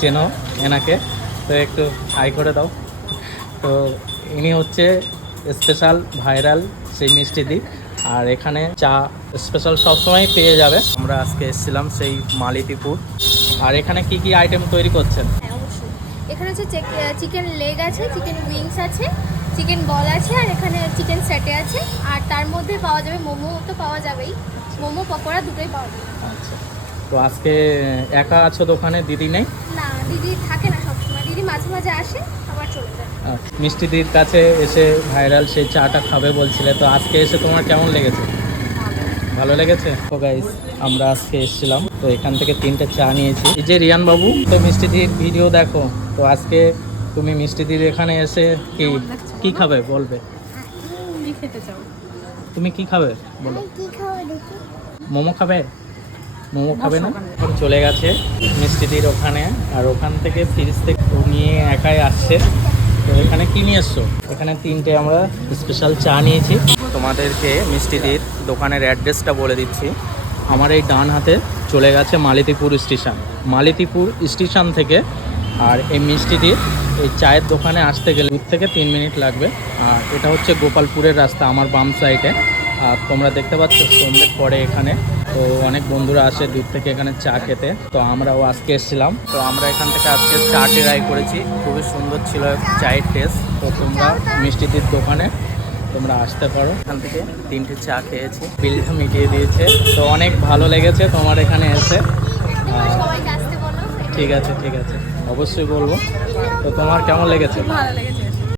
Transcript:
চেনো এনাকে, তো একটু হাই করে দাও। তো ইনি হচ্ছে স্পেশাল ভাইরাল সেই মিষ্টিদি, আর এখানে চা স্পেশাল সবসময় পেয়ে যাবে। আমরা আজকে এসেছিলাম সেই মালিতিপুর। আর এখানে কি কি আইটেম তৈরি করছেন? হ্যাঁ অবশ্যই, এখানে হচ্ছে চিকেন লেগ আছে, চিকেন উইংস আছে, চিকেন বল আছে, আর এখানে চিকেন স্যাটে আছে। আর তার মধ্যে পাওয়া যাবে মোমো, তো পাওয়া যাবেই, মোমো পকোড়া দুটোই পাওয়া যাবে। আচ্ছা, তো আজকে একা আছো দোকানে, দিদি নেই? না, দিদি থাকে না সবসময়, দিদি মাঝে মাঝে আসে আবার চলে যায়। মিষ্টিদির কাছে এসে ভাইরাল সেই চাটা খাবে বলছিলে, তো আজকে এসে তোমার কেমন লেগেছে? ভালো লেগেছে। তো গাইস, আমরা আজকে এসেছিলাম, তো এখান থেকে 3টে চা নিয়েছি। এই যে রিয়ান বাবু, তো মিষ্টিদির ভিডিও দেখো, তো আজকে তুমি মিষ্টিদির এখানে এসে কি খাবে বলবে? কি খেতে চাও? তুমি কি খাবে বলো? মোমো খাবে? মোমো খাবে না? এখন চলে গেছে মিষ্টিদির ওখানে, আর ওখান থেকে ফ্রিজ থেকে ও নিয়ে একাই আসছে। তো এখানে কি নিয়ে এসছো? এখানে 3টে আমরা স্পেশাল চা নিয়েছি। তোমাদেরকে মিষ্টিদির দোকানের অ্যাড্রেসটা বলে দিচ্ছি। আমার এই ডান হাতে চলে গেছে মালিতিপুর স্টেশন। মালিতিপুর স্টেশন থেকে আর এই মিষ্টিদির এই চায়ের দোকানে আসতে গেলে 2 থেকে 3 মিনিট লাগবে। আর এটা হচ্ছে গোপালপুরের রাস্তা, আমার বাম সাইডে। আর তোমরা দেখতে পাচ্ছ সন্ধ্যের পরে এখানে তো অনেক বন্ধুরা আসে দূর থেকে এখানে চা খেতে। তো আমরাও আজকে এসেছিলাম, তো আমরা এখান থেকে আজকে চা ট্রাই করেছি, খুবই সুন্দর ছিল চায়ের টেস্ট। তো তোমরা মিষ্টিদির দোকানে তোমরা আসতে পারো। এখান থেকে 3টে চা খেয়েছি, বিলটা মিটিয়ে দিয়েছে, তো অনেক ভালো লেগেছে তোমার এখানে এসে। সবাইকে আসতে বলো। ঠিক আছে, ঠিক আছে, অবশ্যই বলবো। তো তোমার কেমন লেগেছে? ভালো লেগেছে।